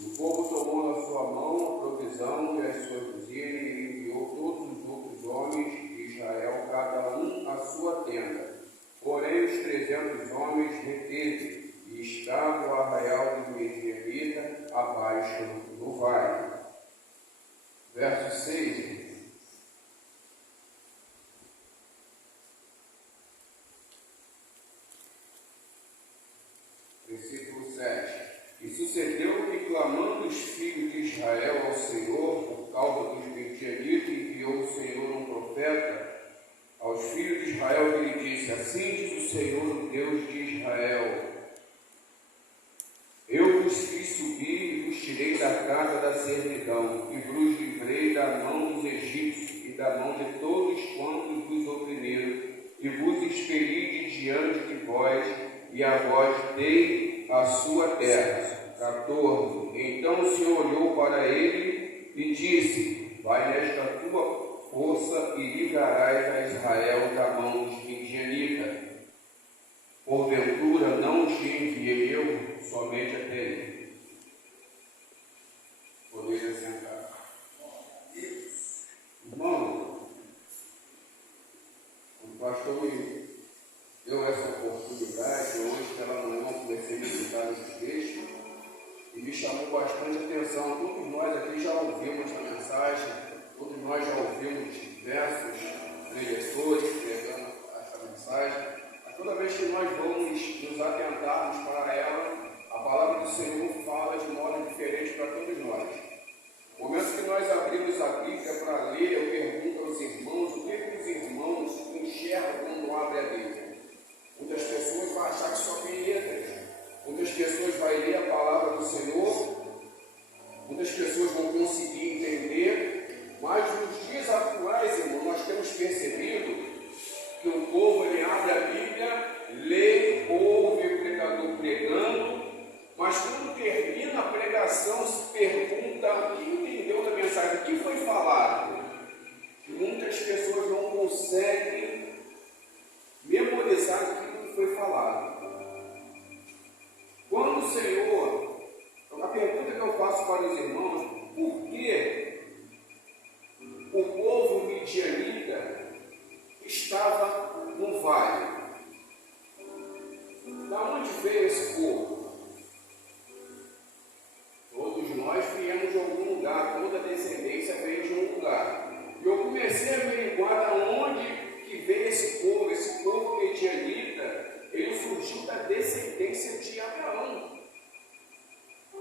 O povo tomou na sua mão a provisão e as suas usinas e enviou todos os outros homens de Israel, cada um à sua tenda. Porém, os 300 homens reteve, e estava o arraial de Medianita abaixo no vale. Verso 6. Versículo 7. E sucedeu que, clamando os filhos de Israel ao Senhor, por causa dos medianitas, enviou o Senhor um profeta aos filhos de Israel, que lhe disse: assim diz o Senhor, o Deus de Israel: eu vos fiz subir e vos tirei da casa da servidão, e vos livrei da mão dos egípcios e da mão de todos quantos vos oprimiram, e vos expeli de diante de vós, e a vós dei a sua terra. 14. Então o Senhor olhou para ele e disse: vai nesta tua força e livrarás a Israel da mão dos midianitas. Porventura não te enviei eu somente até ele. Podeis assentar. Irmão, o pastor me deu essa oportunidade hoje pela manhã, eu comecei a meditar nesse texto e me chamou bastante atenção. Todos nós aqui já ouvimos a mensagem, todos nós já ouvimos diversos preletores pregando essa mensagem. Mas toda vez que nós vamos nos atentarmos para ela, a palavra do Senhor fala de modo diferente para todos nós. No momento que nós abrimos a Bíblia para ler, eu pergunto aos irmãos o que os irmãos enxergam quando abrem a Bíblia. Muitas pessoas vão achar que só tem letras. Muitas pessoas vão ler a palavra do Senhor. Muitas pessoas vão conseguir entender. Mas nos dias atuais, irmão, nós temos percebido que o povo ele abre a Bíblia, lê, ouve o pregador pregando, mas quando termina a pregação se pergunta o que entendeu da mensagem, o que foi falado. E muitas pessoas não conseguem memorizar aquilo que foi falado. Quando o Senhor, a pergunta que eu faço para os irmãos, por que o povo midianita estava no vale? Da onde veio esse povo? Todos nós viemos de algum lugar, toda descendência veio de um lugar. E eu comecei a averiguar da onde que veio esse povo medianita. Ele surgiu da descendência de Abraão,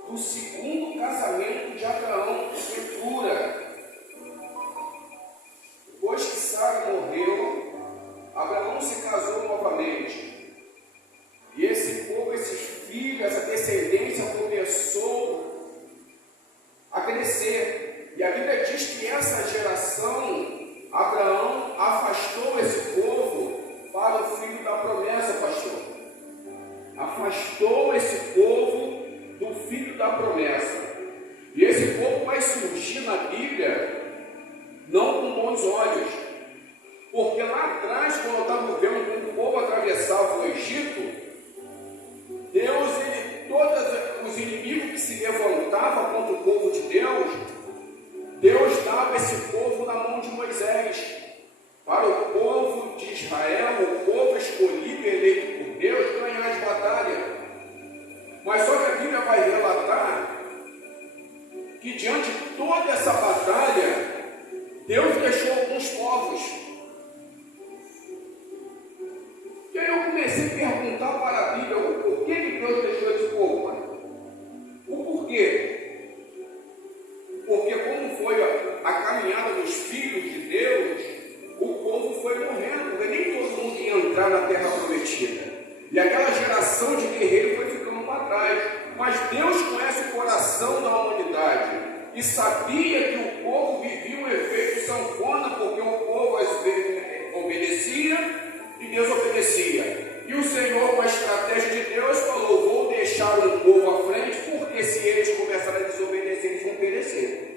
do segundo casamento de Abraão, Ketura. Depois que Sara morreu, Abraão se casou novamente. E esse povo, esses filhos, essa descendência começou a crescer. E a Bíblia diz que essa geração, Abraão afastou esse povo para o filho da promessa, pastor. Afastou esse povo do filho da promessa. E esse povo vai surgir na Bíblia não com bons olhos. Porque lá atrás, quando eu estava vendo o povo atravessava o Egito, Deus, todos os inimigos que se levantavam contra o povo de Deus, Deus dava esse povo na mão de Moisés. Para o povo de Israel, o povo escolhido e eleito por Deus, ganhar as batalhas. Mas só que a Bíblia vai relatar que diante de toda essa batalha, Deus deixou alguns povos. E aí eu comecei a perguntar para a Bíblia o porquê que Deus deixou esse povo. O porquê? Porque como foi a caminhada dos filhos de Deus, o povo foi morrendo, porque nem todo mundo ia entrar na terra prometida. E aquela geração de guerreiros foi ficando para trás. Mas Deus conhece o coração da humanidade e sabia que o povo vivia um efeito sanfona, porque o povo às vezes obedecia e Deus obedecia. E o Senhor, com a estratégia de Deus, falou: vou deixar um povo à frente, porque se eles começarem a desobedecer, eles vão perecer.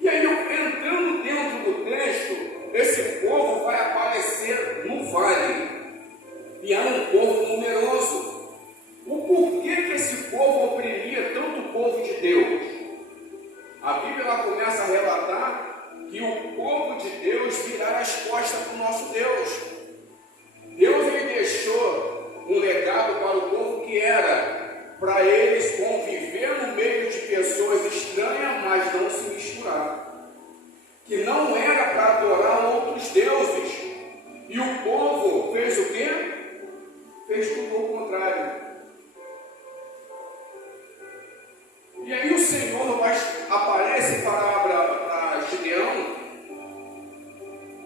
E aí, entrando dentro do texto, esse povo vai aparecer no vale. E era um povo numeroso. O porquê que esse povo oprimia tanto que era para eles conviver no meio de pessoas estranhas, mas não se misturar. Que não era para adorar outros deuses. E o povo fez o quê? Fez tudo ao contrário. E aí o Senhor aparece para Gideão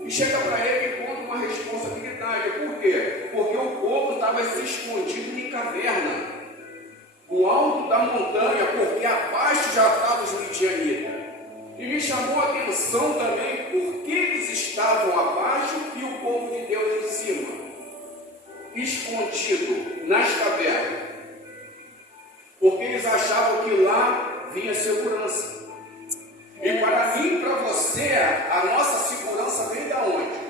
e chega para ele e conta uma responsabilidade. Por quê? Porque o povo estava se escondido em caverna, no alto da montanha, porque abaixo já estavam os midianitas. E me chamou a atenção também por que eles estavam abaixo e o povo de Deus em cima, escondido nas cavernas. Porque eles achavam que lá vinha segurança. E para mim e para você, a nossa segurança vem da onde?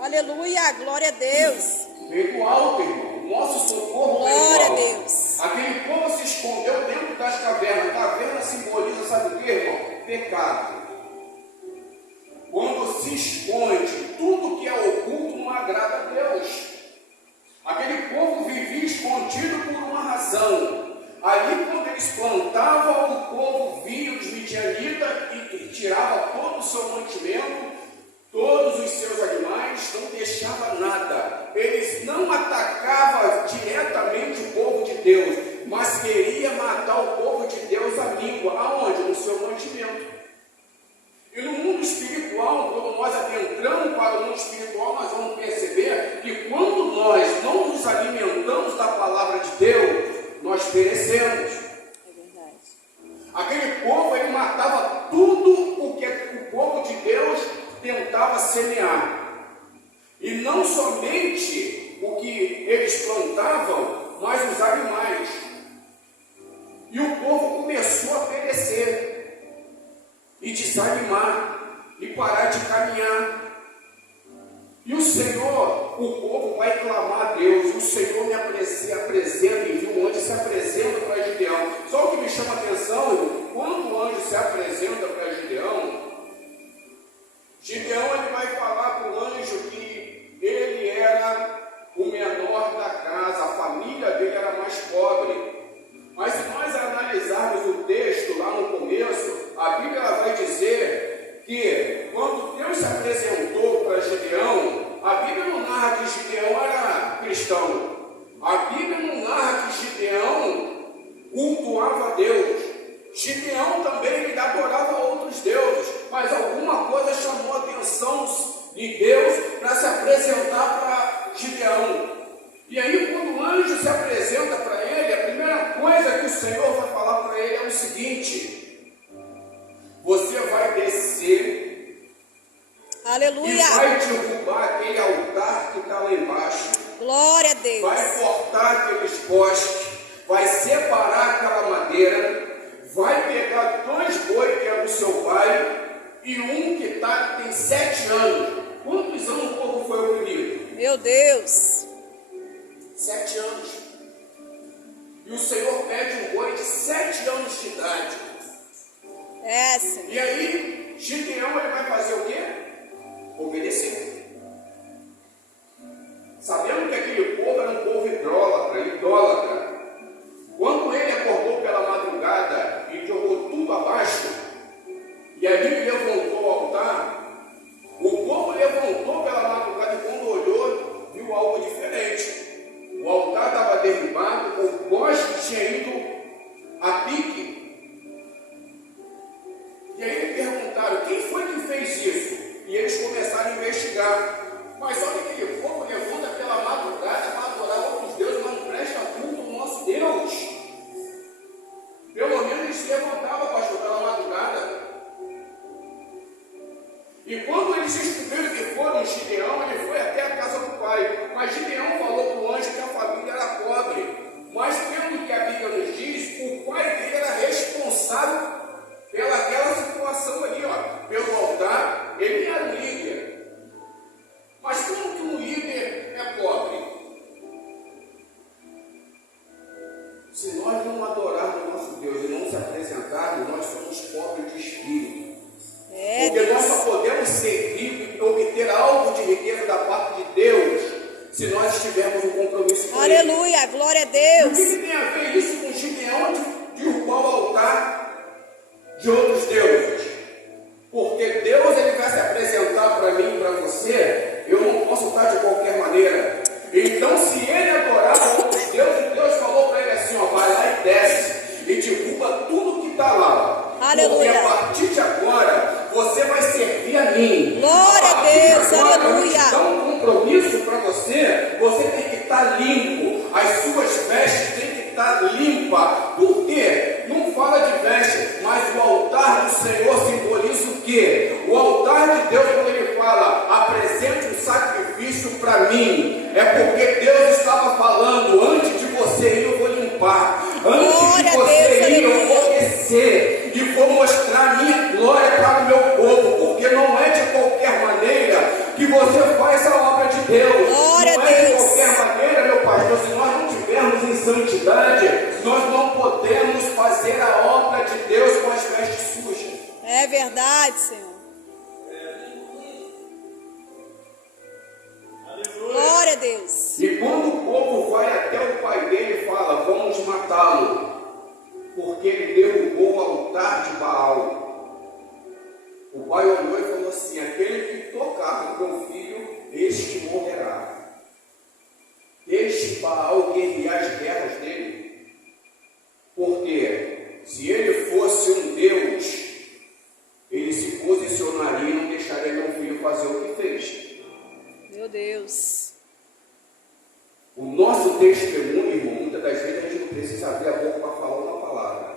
Aleluia, glória a Deus. Vem do alto, irmão. O nosso socorro vem do Glória a alto. Deus. Aquele povo se escondeu dentro das cavernas. A caverna simboliza, sabe o que, irmão? Pecado. Quando se esconde, tudo que é oculto não agrada a Deus. Aquele povo vivia escondido por uma razão. Ali, quando eles plantavam, o povo via os midianitas e tirava todo o seu mantimento, todos os seus animais, não deixava nada. Eles não atacavam diretamente o povo de Deus, mas queria matar o povo de Deus à língua. Aonde? No seu mantimento. E no mundo espiritual, quando nós adentramos para o mundo espiritual, nós vamos perceber que quando nós não nos alimentamos da palavra de Deus, nós perecemos. É verdade. Aquele povo, ele matava tudo o que o povo de Deus tentava semear. E não somente o que eles plantavam, mas os animais. E o povo começou a perecer, e desanimar, e parar de caminhar. E o Senhor, o povo vai clamar a Deus. O Senhor me apresenta, envia um anjo, se apresenta para Gideão. Só o que me chama a atenção, irmão, quando o anjo se apresenta para Gideão, Gideão ele vai falar para o anjo que ele era o menor da casa, a família dele era mais pobre. Mas se nós analisarmos o texto lá no começo, a Bíblia vai dizer que quando Deus se apresentou para Gideão, a Bíblia não narra que Gideão era cristão. A Bíblia não narra que Gideão cultuava a Deus. Gideão também ele adorava outros deuses, mas alguma coisa chamou a atenção de Deus para se apresentar para Gideão. E aí quando o anjo se apresenta para ele, a primeira coisa que o Senhor vai falar para ele é o seguinte: você vai descer, Aleluia. e vai derrubar aquele altar que está lá embaixo. Glória a Deus. Vai cortar aqueles postes, vai separar aquela madeira, vai pegar 2 bois que é do seu pai e um que tem 7 anos. Quantos anos o povo foi oprimido? Meu Deus. 7 anos. E o Senhor pede um boi de 7 anos de idade. É, Senhor. E aí, Gideão ele vai fazer o quê? Obedecer. Sabendo que aquele povo era um povo idólatra. Quando ele acordou pela madrugada e jogou tudo abaixo, e ali levantou o altar, o povo levantou pela madrugada e quando olhou, viu algo diferente. O altar estava derrubado, o poste tinha ido a pique. E aí perguntaram, quem foi que fez isso? E eles começaram a investigar. Mas olha que aquele povo levanta pela madrugada para adorar outros deuses, mas não presta culto ao nosso Deus. Pelo menos eles se levantavam, pastor, pela madrugada. E quando eles descobriram que foram Gideão, ele foi até a casa do pai. Mas Gideão falou para o anjo que a família era pobre. Mas pelo que a Bíblia nos diz, o pai dele era responsável pelaquela situação ali, pelo altar. Ele era um líder. Mas como que um líder é pobre? Se nós não adorarmos o nosso Deus e não se apresentarmos, nós somos pobres de espírito. Porque nós só podemos ser ricos e obter algo de riqueza da parte de Deus se nós tivermos um compromisso com Ele. Aleluia, glória a O Deus. que tem a ver isso com Gideão de derrubar o altar de outros deuses? Porque Deus ele vai se apresentar para mim e para você, eu não posso estar de qualquer maneira. Então, se ele adorava outros deuses, Deus falou para ele assim: ó, vai lá e desce e derruba tudo que está lá. Aleluia. Porque a partir de agora você vai servir a mim. Glória a Deus, aleluia. Dá um compromisso para você, você tem que estar limpo, as suas vestes têm que estar limpas. Por quê? Não fala de veste, mas o altar do Senhor simboliza o quê? O altar de Deus, quando ele fala, apresente um sacrifício para mim, é porque Deus estava falando, antes de você ir eu vou limpar, antes de você ir eu vou descer e vou mostrar a minha glória para o meu povo, porque não é de qualquer maneira que você faz a obra de Deus. Glória não a é de Deus. qualquer maneira, meu pastor, se nós não tivermos em santidade, nós não podemos fazer a obra de Deus com as vestes sujas. É verdade, Senhor. Glória a Deus. E quando o povo vai até o pai dele e fala, vamos matá-lo, porque ele derrubou o altar de Baal. O pai olhou e falou assim: aquele que tocar no meu filho, este morrerá. Deixe Baal guerrear as guerras dele. Porque se ele fosse um Deus, ele se posicionaria e não deixaria meu filho fazer o que fez. Meu Deus. O nosso testemunho, irmão, muitas das vezes a gente não precisa abrir a boca para falar uma palavra.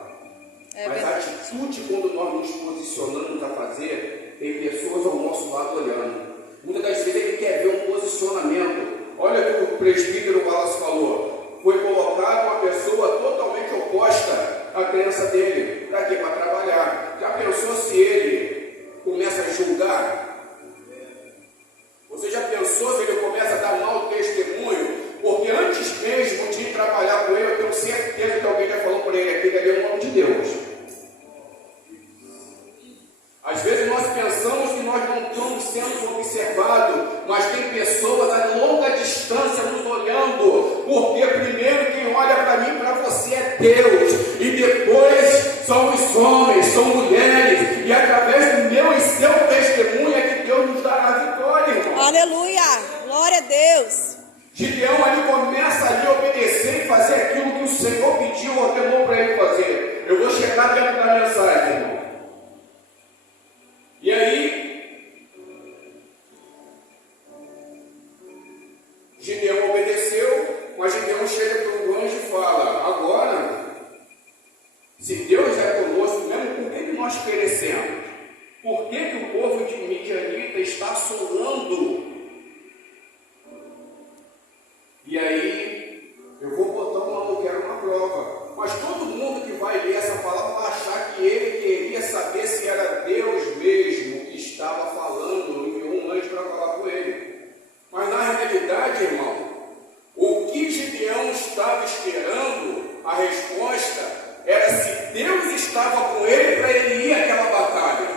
Mas a atitude, quando nós nos posicionamos a fazer, tem pessoas ao nosso lado olhando. Muitas das vezes ele quer ver um posicionamento. Olha o que o presbítero Wallace falou. Foi colocado uma pessoa totalmente oposta à crença dele. Para quê? Para trabalhar. Já pensou se ele começa a julgar? Você já pensou se ele começa a dar mau testemunho? Porque antes mesmo de ir trabalhar com ele, eu tenho certeza que alguém já falou por ele, aquele ali é o nome de Deus. Às vezes nós pensamos que nós não estamos sendo observados, mas tem pessoas a longa distância nos olhando, porque primeiro quem olha para mim e para você é Deus, e depois são os homens, são mulheres, e através do meu e seu testemunho é que Deus nos dará a vitória, irmão. Aleluia, glória a Deus. Gideão ali começa ali a obedecer e fazer aquilo que o Senhor pediu, ordenou para ele fazer. Eu vou chegar dentro da mensagem, irmão. E aí, Gideão obedeceu, mas Gideão chega para o anjo e fala: agora, se Deus é conosco, mesmo por que nós perecemos? Por que o povo de Midianita está assolando? E aí, eu vou botar eu quero uma prova. Mas todo mundo que vai ler essa palavra vai achar que ele queria saber se era Deus mesmo que estava falando, enviou um anjo para falar com ele. Mas na realidade, irmão, o que Gideão estava esperando, a resposta, era se Deus estava com ele para ele ir àquela batalha.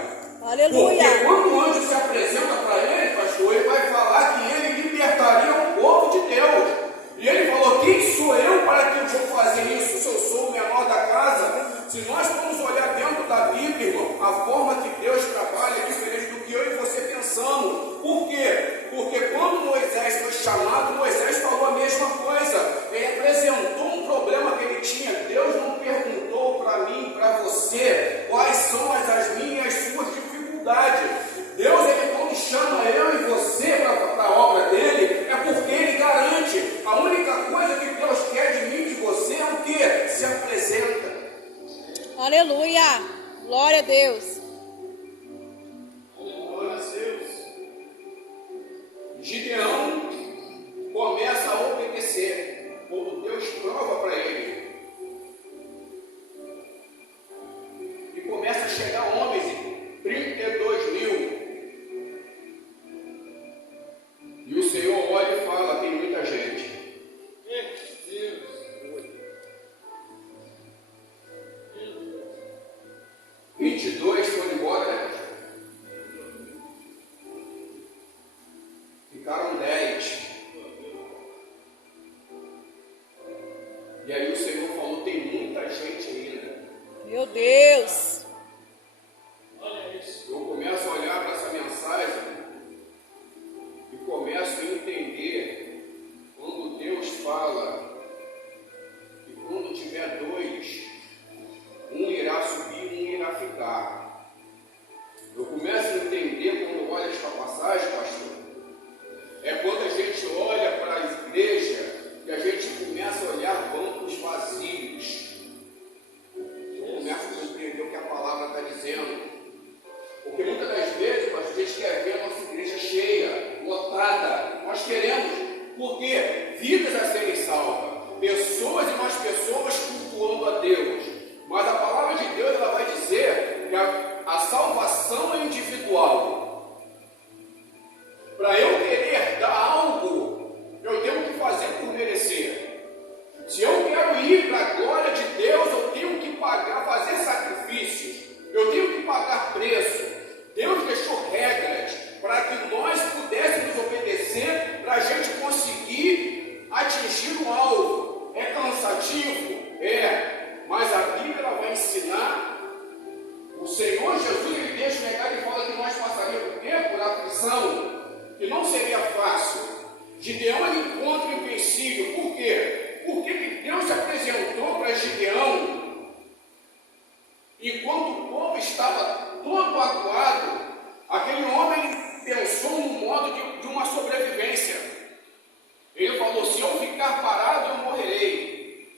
Aleluia. Porque quando o anjo se apresenta para ele, pastor, ele vai falar que ele libertaria o povo de Deus. E ele falou: quem sou eu para que eu vou fazer isso? Se eu sou o menor da casa? Se nós formos olhar dentro da Bíblia, irmão, a forma que Deus trabalha é diferente do que eu e você pensamos. Por quê? Porque quando Moisés foi chamado, Moisés falou a mesma coisa. Ele apresentou um problema que ele tinha. Deus não perguntou para mim, para você, quais são as minhas e as suas dificuldades. Deus, ele quando chama eu e você para a obra dele, é porque ele garante. A única coisa que Deus quer de mim e de você é o quê? Se apresenta. Aleluia, glória a Deus. Glória a Deus. Gideão começa a obedecer quando Deus prova para ele. E começa a chegar homens, 32.000. E o Senhor olha e fala: tem muita gente. 22 foi E aí o Senhor falou, tem muita gente ainda. Meu Deus. Eu começo a olhar para essa mensagem e começo a entender quando Deus fala que quando tiver dois, um irá subir, um irá ficar. Eu começo a entender quando olho esta passagem, pastor, é quando a gente olha para a igreja e a gente começa a olhar bancos vazios. Eu começo a compreender o que a palavra está dizendo. Porque muitas das vezes a gente quer ver a nossa igreja cheia, lotada. Nós queremos, porque vidas a serem salvas, pessoas e mais pessoas cultuando a Deus. Mas a palavra de Deus ela vai dizer que a salvação é individual. Para eu querer dar algo, eu tenho que fazer por merecer. Se eu quero ir para a glória de Deus, eu tenho que pagar, fazer sacrifícios. Eu tenho que pagar preço. Deus deixou regras para que nós pudéssemos obedecer, para a gente conseguir atingir o alvo. É cansativo? É. Mas a Bíblia ela vai ensinar. O Senhor Jesus ele deixa o recado e fala que nós passaríamos por aflição, que não seria fácil. Gideão ele encontra o empecilho. Por quê? Porque que Deus se apresentou para Gideão enquanto o povo estava todo acuado. Aquele homem pensou no modo de uma sobrevivência. Ele falou, se eu ficar parado eu morrerei,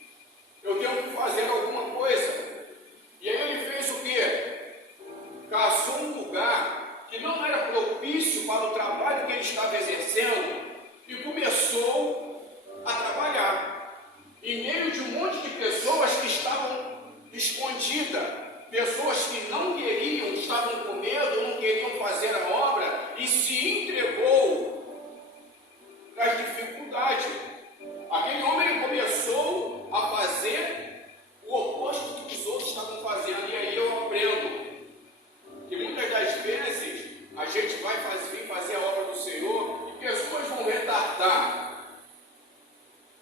eu tenho que fazer alguma coisa. E aí ele fez o quê? Caçou um lugar que não era propício para o trabalho que ele estava exercendo e começou a trabalhar em meio de um monte de pessoas que estavam escondidas. Pessoas que não queriam, estavam com medo, não queriam fazer a obra e se entregou para as dificuldades. Aquele homem começou a fazer o oposto do que os outros estavam fazendo. E aí eu aprendo que muitas das vezes a gente vai fazer a obra do Senhor e pessoas vão retardar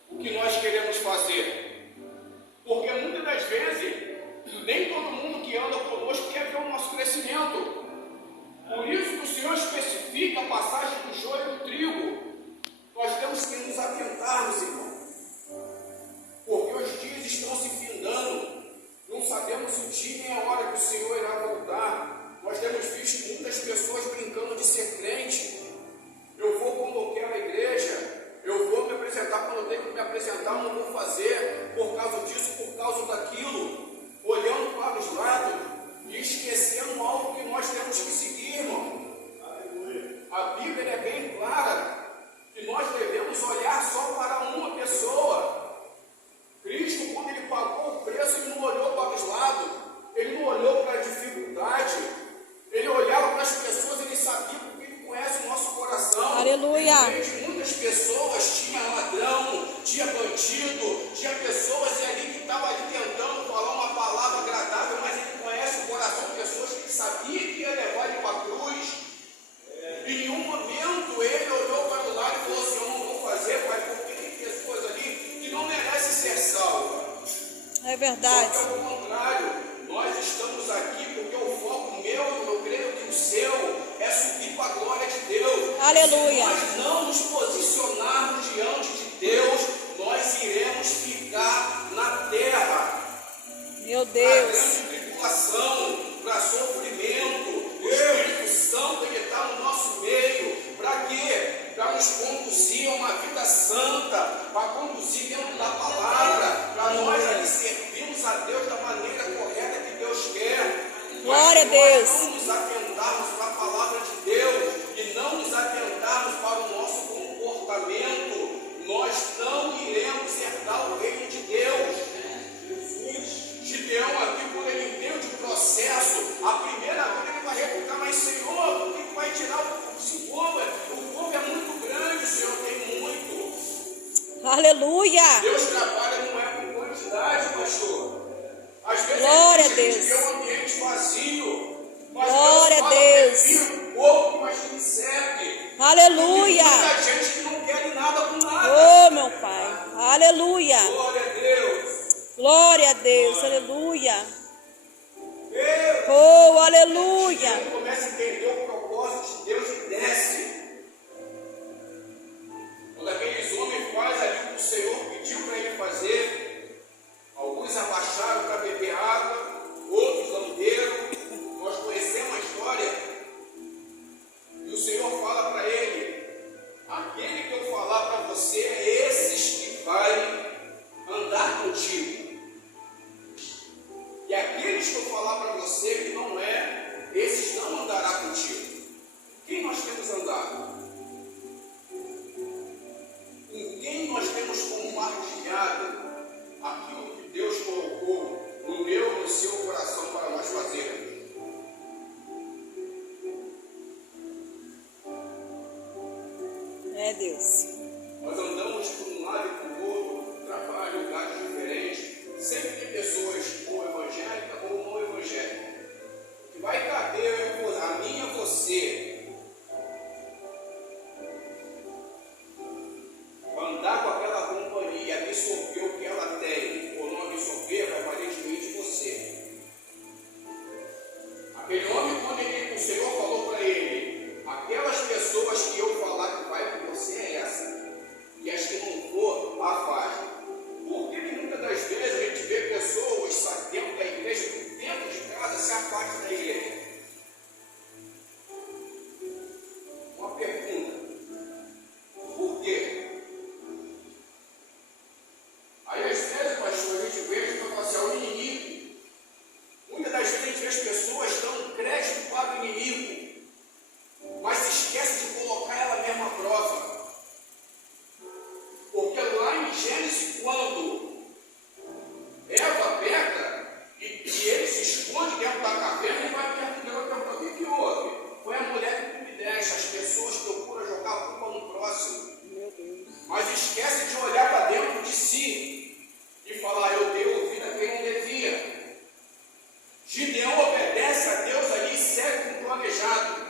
o que nós queremos fazer. Porque muitas das vezes nem todo mundo que anda conosco quer ver o nosso crescimento. Por isso que o Senhor especifica a passagem do joio e do trigo. Nós temos que nos atentarmos, irmão. Porque os dias estão se findando. Não sabemos o dia nem a hora que o Senhor irá voltar. Nós temos visto muitas pessoas brincando de ser crente. Eu vou quando eu quero a igreja. Eu vou me apresentar quando eu tenho que me apresentar. Eu não vou fazer por causa disso, por causa daquilo. Olhando para os lados e esquecendo algo que nós temos que seguir, irmão. A Bíblia é bem clara que nós devemos olhar só para uma pessoa. Cristo, quando ele pagou o preço, ele não olhou para os lados, ele não olhou para a dificuldade, ele olhava para as pessoas, ele sabia porque ele conhece o nosso coração. Aleluia. Muitas pessoas, tinha ladrão, tinha bandido, tinha pessoas ali que estavam ali tentando falar uma palavra agradável, mas ele conhece o coração de pessoas que sabia que ia levar ele para a cruz. Em nenhum momento ele olhou para o lado e falou assim, eu não vou fazer, pai, porque tem pessoas ali que não merecem ser salvas. É verdade. Só que ao contrário, nós estamos aqui porque o foco meu, eu creio que o seu, é subir para a glória de Deus. Aleluia. Se nós não nos posicionarmos diante de Deus, nós iremos ficar na terra. Meu Deus. Para grande tribulação, para sofrimento. O Espírito Santo ele está no nosso meio. Para quê? Para nos conduzir a uma vida santa, para conduzir dentro da palavra, para nós ali servirmos a Deus da maneira correta que Deus quer. Glória a Mas Deus. se nós não nos atentarmos para a palavra de Deus e não nos atentarmos para o nosso comportamento, nós não iremos herdar o reino de Deus. Gideão aqui, quando ele entende o processo, a primeira vez ele vai recuar, mas Senhor, por que vai tirar o povo? O povo é muito grande, o Senhor tem muito. Aleluia. Deus trabalha não é com quantidade, pastor. Às vezes Glória a a Deus. gente vê um ambiente vazio, mas Glória Deus a fala, Deus. prefiro um pouco, mas que me serve. Aleluia. Tem muita gente que não quer nada com nada. Oh, meu Pai. Aleluia. Glória a Deus. Glória a Deus, aleluia. Oh, aleluia. Começa a entender o propósito de Deus e desce. Quando aqueles homens fazem ali o que o Senhor pediu para ele fazer, alguns abaixaram para beber água, outros lamberam. Nós conhecemos a história. E o Senhor fala para ele: aquele que eu falar para você é esses que vai andar contigo. E aqueles que eu falar para você que não é, esses não andará contigo. Quem nós temos andado? Com quem nós temos compartilhado aquilo que Deus colocou no meu e no seu coração para nós fazermos? É Deus. Nós andamos por um lado e por outro, trabalho, lugares diferentes. Sempre tem pessoas ou evangélicas ou não evangélicas. Que vai caber a mim e a você andar com aquela companhia e absorver o que ela tem, ou não absorver, vai aparentemente você. Aquele homem, quando o Senhor falou para ele: aquelas pessoas que eu falar que vai com você é essa, e as que não for, afaste. Por que muitas das vezes a gente vê pessoas saem dentro da igreja, dentro de casa, se afastam da igreja? Uma pergunta: por quê? Aí às vezes, pastor, a gente vê que fala assim: é o inimigo. Muitas das vezes a gente vê as pessoas dando crédito para o inimigo, mas se esquece de colocar ela mesma à prova. Porque lá em Gênesis, quando Eva peca e ele se esconde dentro da caverna, ele vai perguntar: o que houve? Foi a mulher que me deixa. As pessoas procuram jogar a culpa no próximo, mas esquece de olhar para dentro de si e falar: eu dei ouvido a quem não devia. Gideão obedece a Deus ali e segue com o planejado.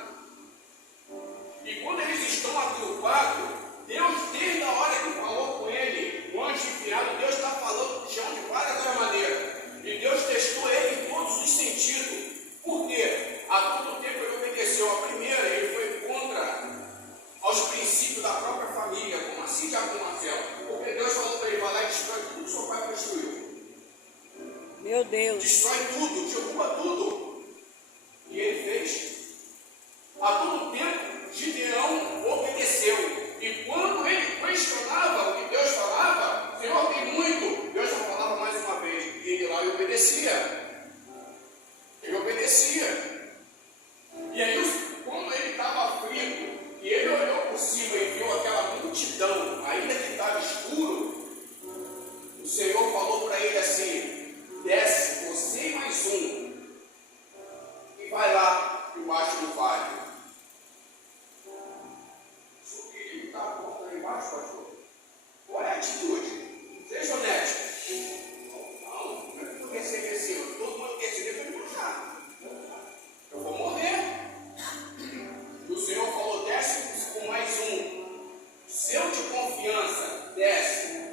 E quando eles estão agrupados, Deus, desde a hora que falou com ele, o anjo enviado, Deus está falando com o Gideão de várias maneiras. E Deus testou ele em todos os sentidos. Por quê? A todo tempo ele obedeceu. A primeira, ele foi contra aos princípios da própria família. Como assim, Jacob Marcelo? Porque Deus falou para ele: vai lá e destrói tudo que seu pai construiu. Meu Deus. Destrói tudo, derruba tudo. E ele fez. A todo tempo, Gideão obedeceu. E quando ele questionava o que Deus falava: Senhor, tem muito. Deus só falava mais uma vez. E ele lá e obedecia. Ele obedecia. E aí, quando ele estava aflito, e ele olhou por cima e viu aquela multidão, ainda que estava escuro, o Senhor falou para ele assim: desce, você e mais um, e vai lá embaixo do vale. Seu querido está a porta lá embaixo, pastor. Qual é a atitude? Seja honesto. Não, como é que tu recebeu? Todo mundo quer receber, eu vou puxar. Eu vou morrer. E o Senhor falou: desce com mais um. Seu de confiança, desce.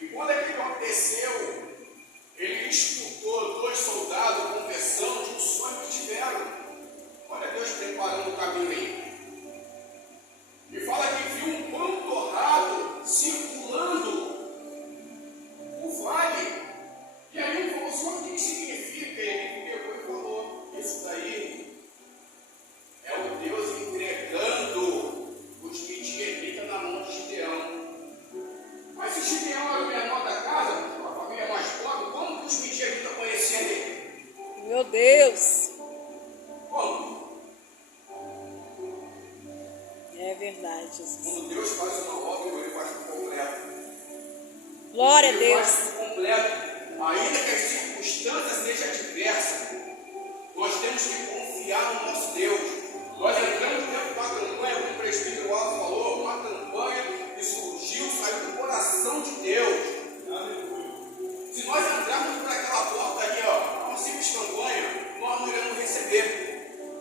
E quando aquilo aconteceu, ele escutou 2 soldados conversando de um sonho que tiveram. Olha Deus preparando o caminho aí. E fala que viu um pão torrado circulando o vale. E aí ele falou: só o que significa? Ele pegou e falou: isso daí é o Deus entregando os midianitas na mão de Gideão. Mas se Gideão era o menor da casa, a família mais pobre, como que os midianitas conheciam ele? Meu Deus. Como? É verdade, Jesus. Quando Deus faz uma obra, ele faz por completo. Glória a Ele Deus. faz por completo. Ainda que as circunstâncias sejam adversas, nós temos que confiar no nosso Deus. Nós entramos dentro de uma campanha, como o presbítero Aldo falou, uma campanha que surgiu, saiu do coração de Deus. Se nós entrarmos por aquela porta ali, uma simples campanha, nós não iremos receber.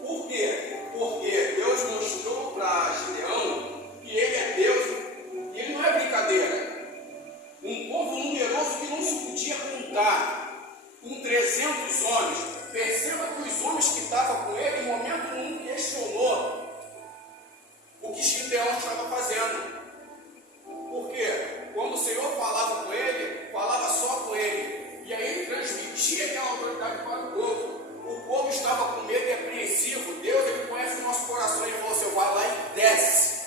Por quê? Porque Deus mostrou para Gideão que ele é Deus e ele não é brincadeira. Um povo nunca lutar com 300 homens. Perceba que os homens que estavam com ele, em momento nenhum, questionou o que Gideão estava fazendo. Por quê? Quando o Senhor falava com ele, falava só com ele. E aí ele transmitia aquela autoridade para o povo. O povo estava com medo e apreensivo. Deus, ele conhece o nosso coração. Ele falou assim: vai lá e desce.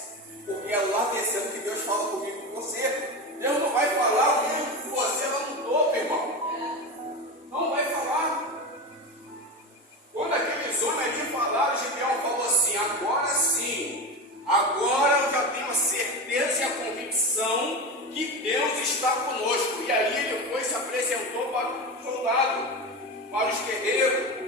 Porque é lá descendo que Deus fala comigo com você. Deus não vai falar muito com você lá no topo, irmão. Não vai falar. Quando aqueles homens ali falaram, Gideão falou assim: agora sim, agora eu já tenho a certeza e a convicção que Deus está conosco. E aí ele foi e se apresentou para o soldado, para os guerreiros.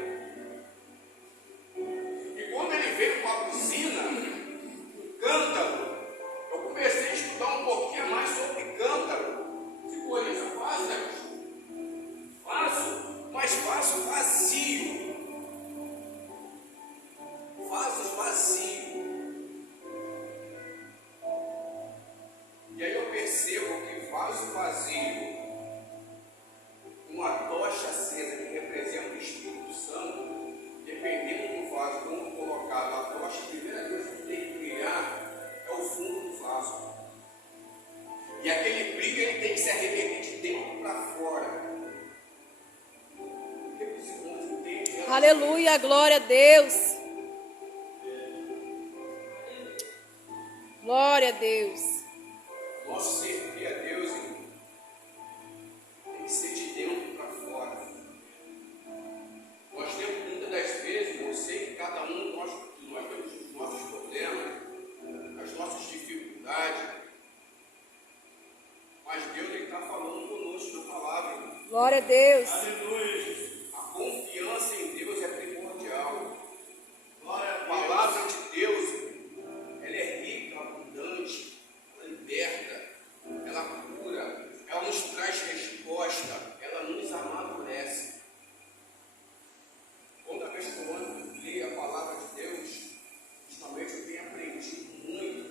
E quando ele veio com a buzina, o cântaro, eu comecei a estudar um pouquinho mais sobre cântaro. Simboliza vaso, mas vaso vazio. Vasos vazios. E aí eu percebo que vaso vazio, uma tocha acesa que representa o Espírito Santo, dependendo do vaso, quando colocado a tocha, a primeira coisa que tem que brilhar é o fundo do vaso. E aquele brilho ele tem que se arremeter de dentro para fora. Aleluia, glória a Deus. Glória a Deus. Nosso servir a Deus, irmão, tem que ser de dentro para fora. Nós temos muitas das vezes, eu sei que cada um de nós temos os nossos problemas, as nossas dificuldades, mas Deus está falando conosco na palavra, irmão. Glória a Deus. Aleluia. A confiança em Deus é primordial. A palavra de Deus, ela é rica, abundante, ela liberta, ela cura, ela nos traz resposta, ela nos amadurece. Toda vez que eu leio a palavra de Deus, justamente eu tenho aprendido muito.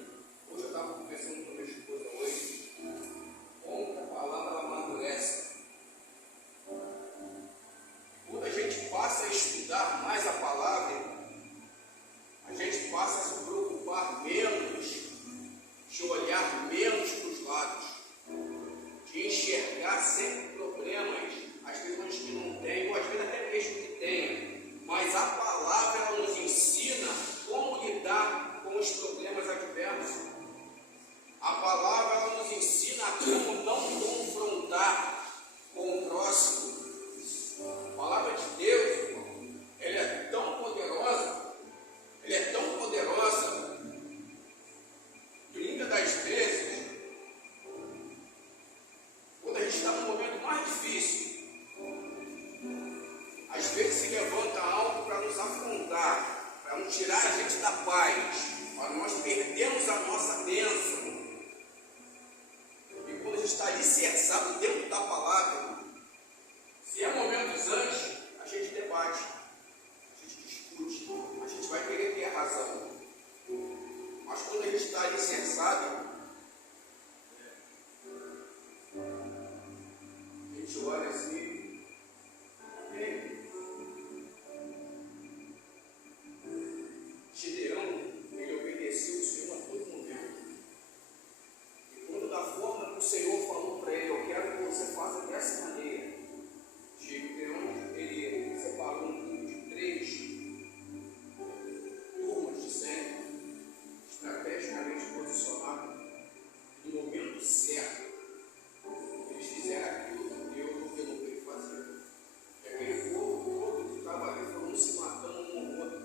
Hoje eu estava conversando com a minha esposa hoje, como a palavra ela amadurece. Quando a gente passa a estudar mais a palavra, a gente passa a se preocupar menos, de olhar menos para os lados, de enxergar sempre problemas, as pessoas que não têm, ou às vezes até mesmo que têm, mas a palavra ela nos ensina como lidar com os problemas adversos. A palavra ela nos ensina como não confrontar com o próximo. A palavra de Deus, irmão, ela é tão poderosa, que muitas das vezes, quando a gente está no momento mais difícil, às vezes se levanta algo para nos afrontar, para nos tirar a gente da paz, para nós perdermos a nossa bênção. E quando a gente está alicerçado dentro da palavra, se é momentos antes, a gente debate, a gente discute, a gente vai querer ter a razão. Mas quando a gente está alicerçado, a gente olha assim, Gideão, ele obedeceu o Senhor a todo momento. E quando da forma que o Senhor falou para ele, eu quero que você faça dessa maneira. Gideão, ele separou um grupo de 3 turmas de 100, estrategicamente posicionado no momento certo. Eles fizeram aquilo que Deus ordenou para ele fazer. E aquele povo todo que estava ali foram se matando um ao outro,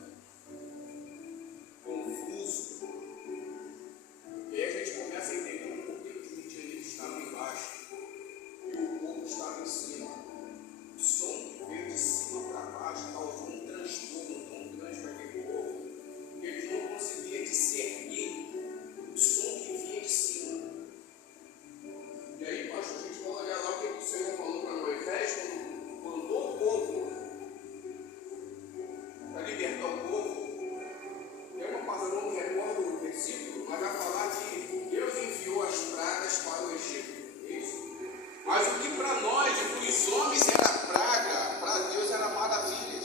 confuso. E aí a gente começa a entender por que os midianitas estavam embaixo e o povo estava em cima. O som que veio de cima para baixo causou um transtorno tão grande para aquele povo que eles não conseguiam discernir o som que vinha de cima. E aí, pastor, a gente vai olhar lá o que o Senhor falou para Moisés quando mandou o povo para libertar o povo. Tem uma parte, eu não me recordo do versículo, mas vai falar que Deus enviou as pragas para o Egito. Isso. Mas o que para nós, para os homens era praga, para Deus era maravilha.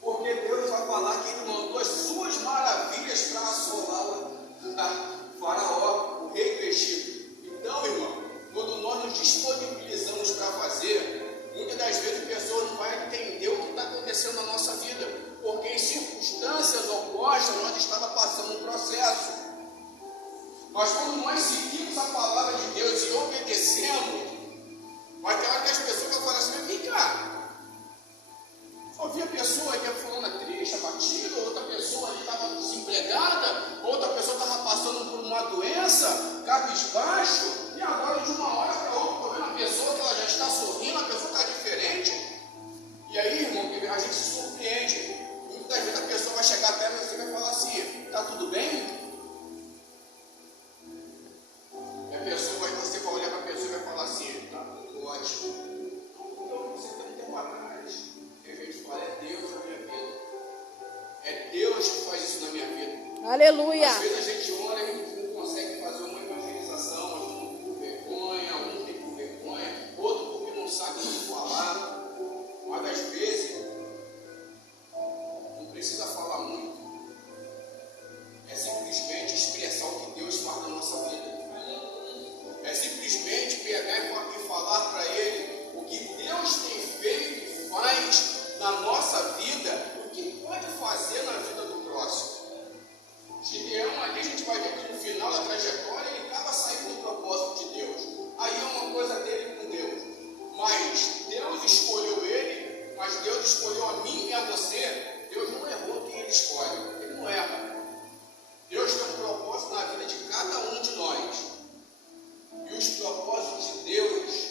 Porque Deus vai falar que Ele mandou as suas maravilhas para assolar o Faraó, o rei do Egito. Então, irmão, quando nós nos disponibilizamos para fazer, muitas das vezes a pessoa não vai entender o que está acontecendo na nossa vida, porque em circunstâncias opostas nós estamos passando um processo. Mas quando nós seguimos a palavra de Deus e obedecemos, vai ter hora que as pessoas vão falar assim: vem cá, só vi a pessoa que é fulana triste, abatida, outra pessoa ali estava desempregada, outra pessoa estava passando por uma doença, cabisbaixo, e agora de uma hora para outra, estou vendo a pessoa que ela já está sorrindo, a pessoa está diferente. E aí, irmão, a gente se surpreende. Muitas vezes a pessoa vai chegar até você e vai falar assim: está tudo bem? E a pessoa você vai olhar para a pessoa e vai falar assim: está tudo ótimo. Então, você tem um tempo atrás. E a gente fala: é Deus na minha vida. É Deus que faz isso na minha vida. Aleluia. Às vezes a gente ora e não consegue fazer uma evangelização, um por vergonha, um tem por vergonha, outro porque não sabe o que falar. Mas às vezes não precisa falar muito. É simplesmente expressar o que Deus faz na nossa vida. É simplesmente pegar e falar para Ele o que Deus tem feito e faz na nossa vida, o que pode fazer na vida do próximo. Gideão ali, a gente vai ver que no final da trajetória ele acaba saindo do propósito de Deus. Aí é uma coisa dele com Deus. Mas Deus escolheu ele, mas Deus escolheu a mim e a você. Deus não errou quem Ele escolhe. Ele não erra. Deus tem um propósito na vida de cada um de nós. E os propósitos de Deus